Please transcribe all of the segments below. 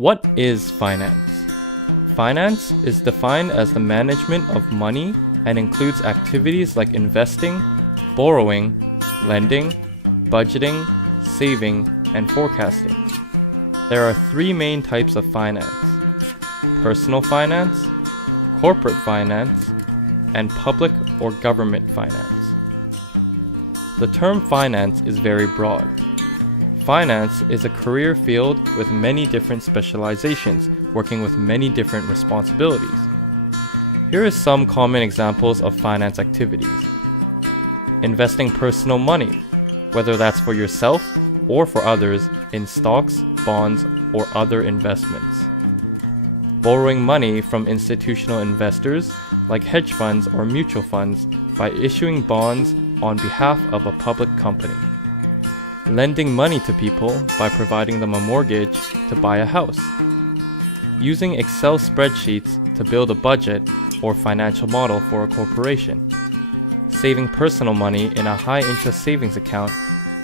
What is finance? Finance is defined as the management of money and includes activities like investing, borrowing, lending, budgeting, saving, and forecasting. There are three main types of finance: personal finance, corporate finance, and public or government finance. The term finance is very broad. Finance is a career field with many different specializations, working with many different responsibilities. Here are some common examples of finance activities. Investing personal money, whether that's for yourself or for others in stocks, bonds, or other investments. Borrowing money from institutional investors like hedge funds or mutual funds by issuing bonds on behalf of a public company. Lending money to people by providing them a mortgage to buy a house. Using Excel spreadsheets to build a budget or financial model for a corporation. Saving personal money in a high-interest savings account,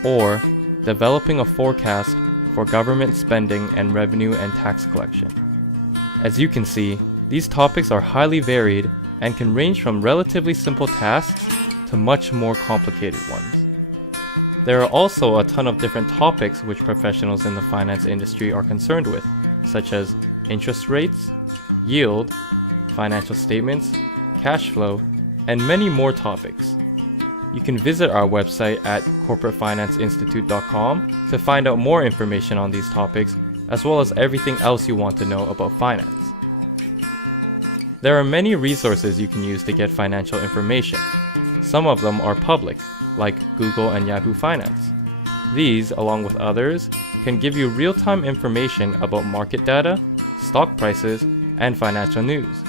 or developing a forecast for government spending and revenue and tax collection. As you can see, these topics are highly varied and can range from relatively simple tasks to much more complicated ones. There are also a ton of different topics which professionals in the finance industry are concerned with, such as interest rates, yield, financial statements, cash flow, and many more topics. You can visit our website at corporatefinanceinstitute.com to find out more information on these topics, as well as everything else you want to know about finance. There are many resources you can use to get financial information. Some of them are public, like Google and Yahoo Finance. These, along with others, can give you real-time information about market data, stock prices, and financial news.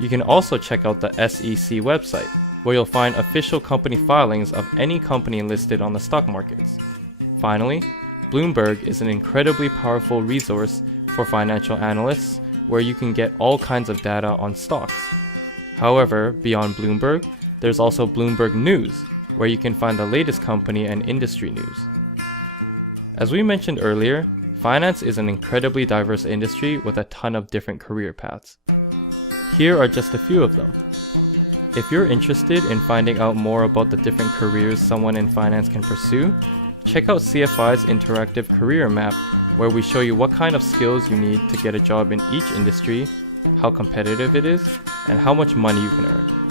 You can also check out the SEC website, where you'll find official company filings of any company listed on the stock markets. Finally, Bloomberg is an incredibly powerful resource for financial analysts where you can get all kinds of data on stocks. However, beyond Bloomberg, there's also Bloomberg News, where you can find the latest company and industry news. As we mentioned earlier, finance is an incredibly diverse industry with a ton of different career paths. Here are just a few of them. If you're interested in finding out more about the different careers someone in finance can pursue, check out CFI's interactive career map, where we show you what kind of skills you need to get a job in each industry, how competitive it is, and how much money you can earn.